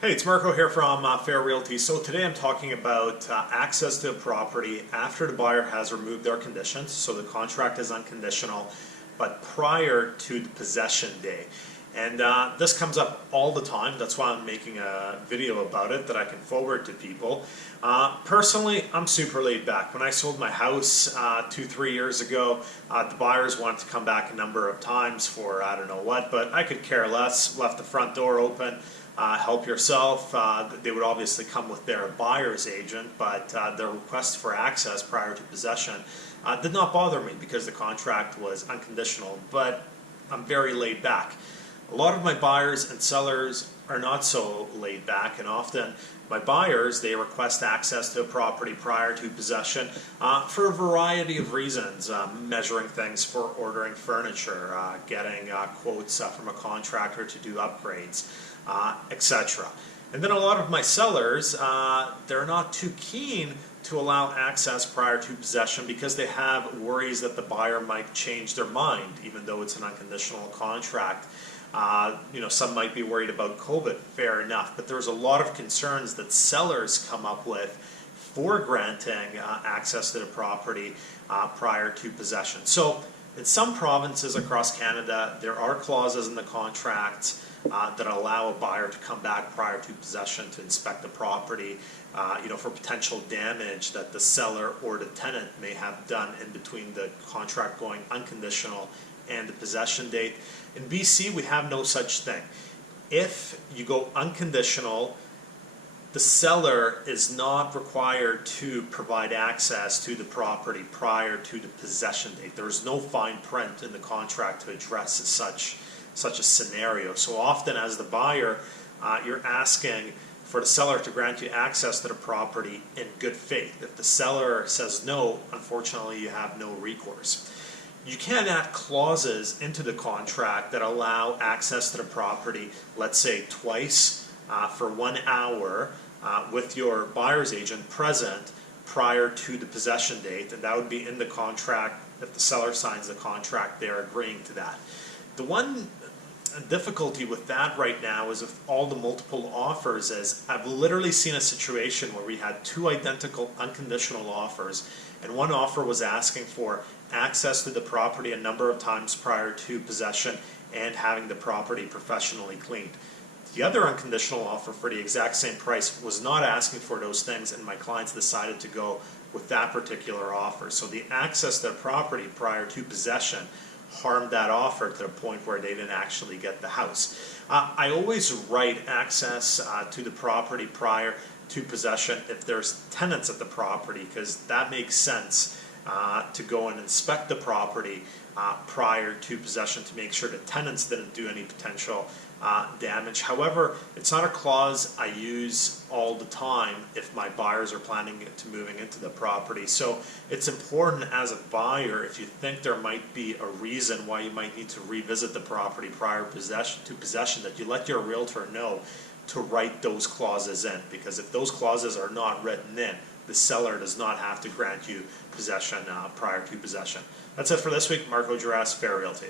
Hey, it's Marko here from Fair Realty. So today I'm talking about access to a property after the buyer has removed their conditions. So the contract is unconditional, but prior to the possession day. And this comes up all the time. That's why I'm making a video about it that I can forward to people. Personally, I'm super laid back. When I sold my house 2-3 years ago, the buyers wanted to come back a number of times for I don't know what, but I could care less. Left the front door open. Help yourself. They would obviously come with their buyer's agent, but their request for access prior to possession did not bother me because the contract was unconditional, but I'm very laid back. A lot of my buyers and sellers are not so laid back, and often my buyers, they request access to a property prior to possession for a variety of reasons, measuring things for ordering furniture, getting quotes from a contractor to do upgrades, etc. And then a lot of my sellers, they're not too keen to allow access prior to possession because they have worries that the buyer might change their mind, even though it's an unconditional contract. Some might be worried about COVID, fair enough, but there's a lot of concerns that sellers come up with for granting access to the property prior to possession. So in some provinces across Canada, there are clauses in the contracts that allow a buyer to come back prior to possession to inspect the property, for potential damage that the seller or the tenant may have done in between the contract going unconditional and the possession date. In BC, we have no such thing. If you go unconditional, the seller is not required to provide access to the property prior to the possession date. There is no fine print in the contract to address such a scenario. So often as the buyer, you're asking for the seller to grant you access to the property in good faith. If the seller says no, unfortunately you have no recourse. You can add clauses into the contract that allow access to the property, let's say twice for 1 hour with your buyer's agent present prior to the possession date, and that would be in the contract. If the seller signs the contract, they're agreeing to that. The one difficulty with that right now is with all the multiple offers is I've literally seen a situation where we had two identical unconditional offers, and one offer was asking for access to the property a number of times prior to possession and having the property professionally cleaned. The other unconditional offer for the exact same price was not asking for those things, and my clients decided to go with that particular offer. So the access to the property prior to possession harmed that offer to the point where they didn't actually get the house. I always write access to the property prior to possession if there's tenants at the property, because that makes sense to go and inspect the property prior to possession to make sure the tenants didn't do any potential damage. However, it's not a clause I use all the time if my buyers are planning to moving into the property. So it's important as a buyer, if you think there might be a reason why you might need to revisit the property prior to possession, that you let your realtor know to write those clauses in, because if those clauses are not written in, the seller does not have to grant you possession prior to possession. That's it for this week. Marko, Juras, Fair Realty.